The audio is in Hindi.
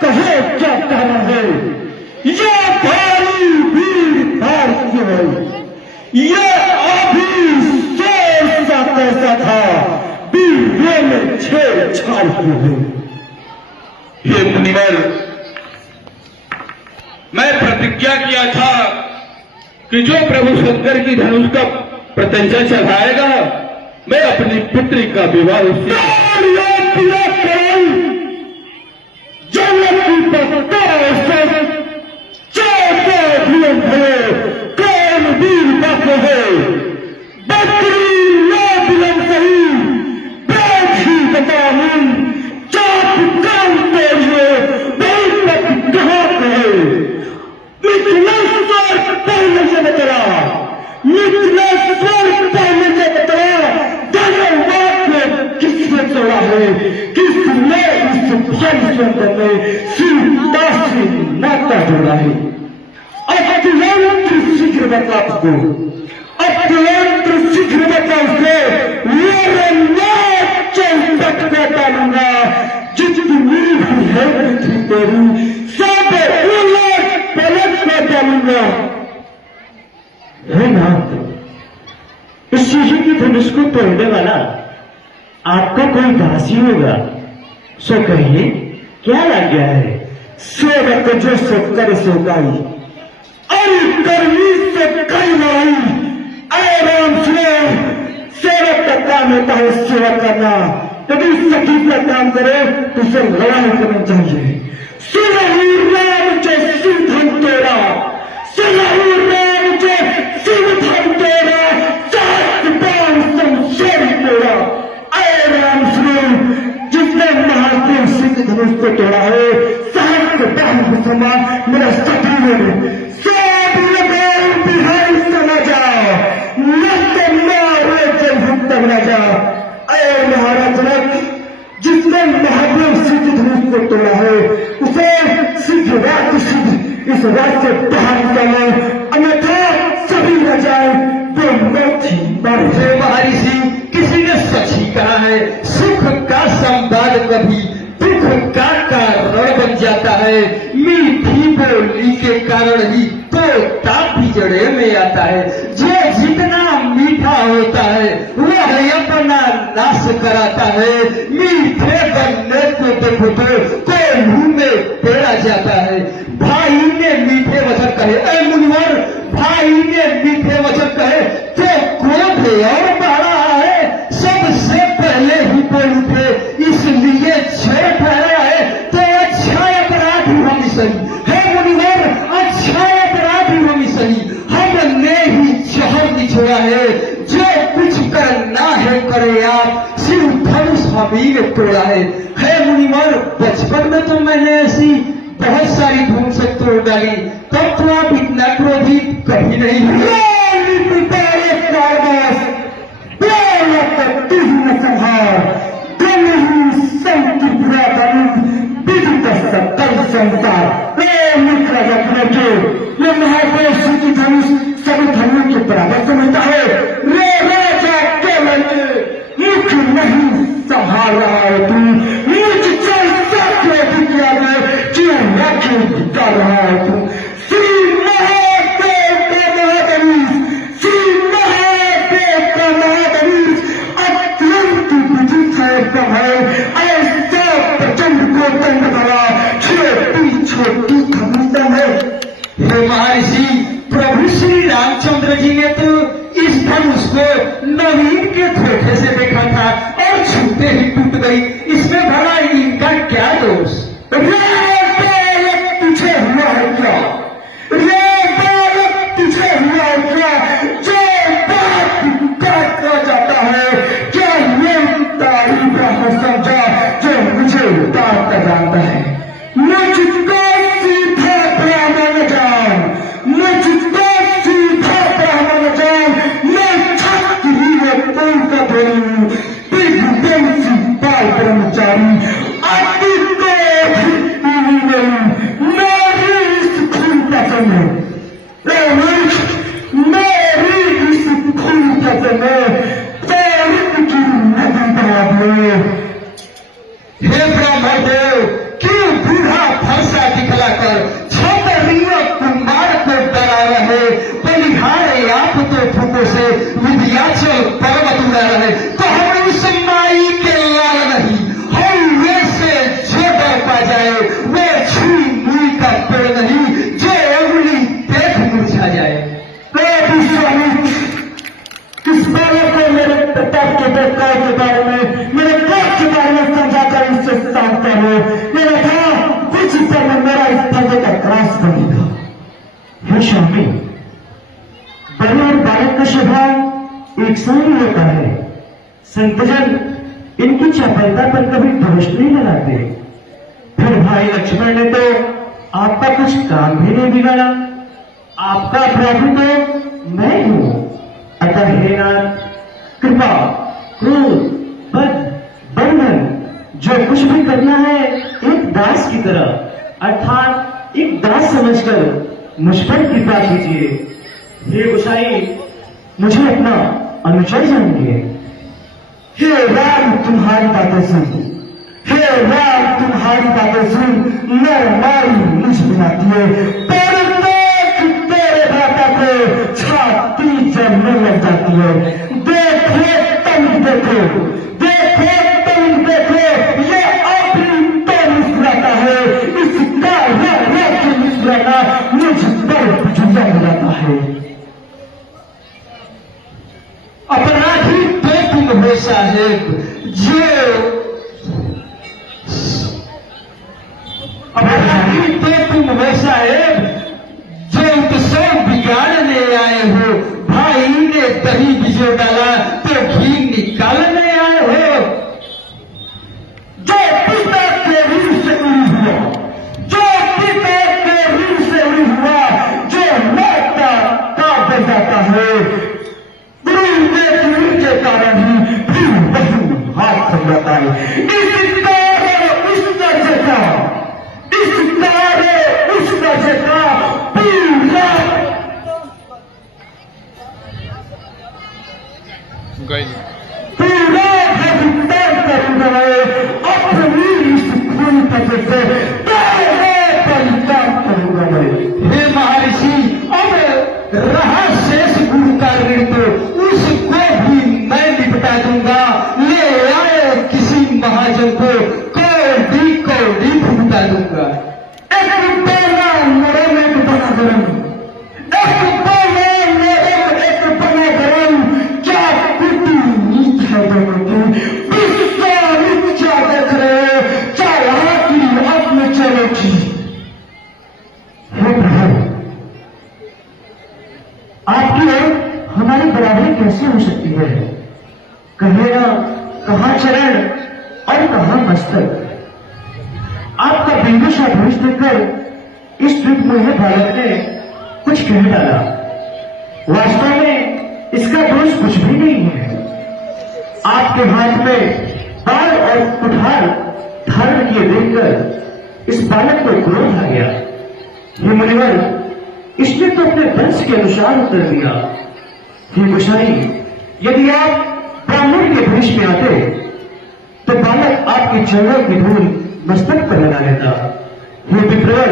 कहे क्या कहना है। ये भारी भीड़ भाड़ क्यों है, ये अभी शेर सा कैसा था, बीड़े में छेड़छाड़ क्यों है। हे मुनिवर, मैं प्रतिज्ञा किया था कि जो प्रभु शंकर की धनुष का प्रत्यंचा चढ़ाएगा मैं अपनी पुत्री का विवाह उससे नाता जोड़ा है। अत्यंत शीघ्र बता उसको, अत्यंत शीघ्र बता उसको, मेरे चौपट को डालूंगा, जितनी भी है पृथ्वी तेरी सब उलट पलट को डालूंगा। है नाथ, इस शिशु की धनुष को तोड़ने वाला आपका कोई दासी होगा, सो कहिए क्या लग गया है। सेवक जो कर सोगाई अरे कर्मी से कई लड़ाई, आराम से सेवक का काम होता है सेवा करना, यदि सखी का काम करे तो उसे लड़ाई करना चाहिए। सुनहु राम जो शिव धन तेरा, सुनहु राम जो शिव धन तेरा, सात बाण संशय तेरा। आराम से जिसने महादेव सिंह धनुष को तोड़ा है, समान मेरा शत्रु ने सब लगाओ बिहारी समा जाओ, न तो मारे जब तक न जाओ। अरे महाराज जनक, जिसने महादेव सिद्ध धनुष को तोड़ा है उसे सिद्ध रात सिद्ध इस रात से बाहर निकाले, अन्यथा सभी न जाए वो मौत ही मरे। महर्षि, किसी ने सच ही कहा है, सुख का संवाद कभी दुख का कारण बन जाता है। मीठी बोली के कारण ही तोता पिजड़े में आता है। जो जितना मीठा होता है वह अपना नाश कराता है। मीठे बनने को देखो तो कोल्हू में पेड़ा जाता है। भाई ने मीठे वचन कहे, ऐ मुनिवर, भाई ने मीठे वचन कहे तो क्रोध और बढ़ा है। सबसे पहले ही बोल उठे, इसलिए छह ठहरा है तो अच्छा अपराधी हम सही है। मुनिवर, अच्छा अपराधी हम सही, हमने ही जहर निचोड़ा है। जो कुछ करना है करे आप, सिर्फ धनुष हमी ने तोड़ा है मुनिवर। बचपन में तो मैंने ऐसी बहुत सारी धूम से तोड़ डाली, तब तो आप इतना क्रोधित कभी नहीं हुए। ये महादेव सिंह की धनुष सभी धनुष के बराबर समझता है। रे राजा केवल मुख नहीं संभाल रहा है तू, मुझसे क्रोधित किया गया क्यों न क्यों कर रहा है तू। श्री महादेव का महाधनुष, श्री महादेव का महाधनुष अत्यंत विदित है। ऐसा प्रचंड को दंड भरा छोटी छोटी धनुष है। हे महर्षि, प्रभु श्री रामचंद्र जी ने तो इस धनुष को नवीन के धोखे से देखा था और छूते ही टूट गई। इसमें भला इनका क्या दोष। तुझे हुआ है क्या, रे बालक तुझे हुआ है क्या, जो बात काटा जाता है क्या ये तारीफ समझा जो मुझे उतारता जानता है। मुझको सीधा ब्राह्मण जान, मुझको सीधा ब्राह्मण जान, मैं क्षत्रिय कुल का धनी, दिग्वंशी बाल ब्रह्मचारी, अति मेरी इस खून पसंद है, मेरी इस खून पसंद है, तेरी की नदी बना दे। हे ब्रह्मदेव, क्यों बूढ़ा फरसा दिखलाकर छोटे कुमार को डरा रहे, बलिहारे आप तो फूकों से विंध्याचल पर्वत उड़ा रहे। तो हम उस माई के लाल नहीं, हम वे से जो डर पा जाए, वे छुई मुई का पेड़ नहीं जो उंगली देख मुरझा जाए। इस बालक को मेरे पिता के व्यवसाय के बारे में, मेरे कर्ज के बारे में समझाकर इससे शांत करो। मेरा था कुछ समय मेरा इस फंदे का त्रास बनेगा। हे स्वामी, बड़े और बालक का स्वभाव एक सा ही होता है। संतजन इनकी चपलता पर कभी दोष नहीं लगाते। फिर भाई लक्ष्मण ने तो आपका कुछ काम भी नहीं बिगाड़ा। आपका अपराधी तो मैं हूं। अतः हे नाथ, कृपा, क्रोध, बद, बंधन जो कुछ भी करना है एक दास की तरह, अर्थात एक दास समझकर मुझ पर कृपा कीजिए। हे गोसाई, मुझे अपना अनुचर जानिए। हे राम, तुम्हारी बातें सुन, हे राम, तुम्हारी बातें सुन, नर मारी मुझ बनाती है। तेरे भ्राता को छाती जमने लग जाती है। देखो तुम देखो, देखो तुम देखो, ये अपनी तो मुस्कुराता है, इसका के मुस्कुराना मुझ पर जुदा हो जाता है। अपराधी तो तुम हो साहेब, अपराधी तो तुम हो साहेब जो उत्सव बिगाड़ने आए हो। भाई ने दही भिजो डाला तो घी निकालने आए हो। जो पिता के ऋण से उड़ी हुआ, जो पिता के ऋण से उड़ी हुआ, जो माता का बन जाता है, गुरु के ऋण के कारण ही फिर वही हाथ थम जाता है। इस कार्य उस दर्जे का, इस कार्य उस दर्जे का पूरा भुगतान करूंगा। अपनी इस खून पते से तेरे परिचान करूंगा मैं। हे महर्षि, अब रहा शेष गुरु का ऋण तो उसको भी मैं निपटा दूंगा। ले आए किसी महाजन को कौड़ी कौड़ी भुगता दूंगा। एक बेला मेरे में बना गरम, एक बेला मेरे में एक बना गरम। क्या कुटी नीच है दोनों की, गुस्सा नीचा देख रहे, चालाकी अपने चलो की। हे प्रभु, आपकी और हमारी बराबरी कैसे हो सकती है? कहेगा कहां चरण और कहां मस्तक। आपका बिंदु सा भूष देखकर इस द्विमुहे बालक ने कुछ कह डाला। वास्तव में इसका दोष कुछ भी नहीं है। आपके हाथ में बाल और कुठार धारण किए देखकर इस बालक को क्रोध आ गया। हे मुनिवर, इसने तो अपने वंश के अनुसार उत्तर दिया। हे गोसाई, यदि आप ब्राह्मण के भेष में आते तो बालक आपके चरणों की धूल मस्तक पर लगा लेता। हे विप्रवर,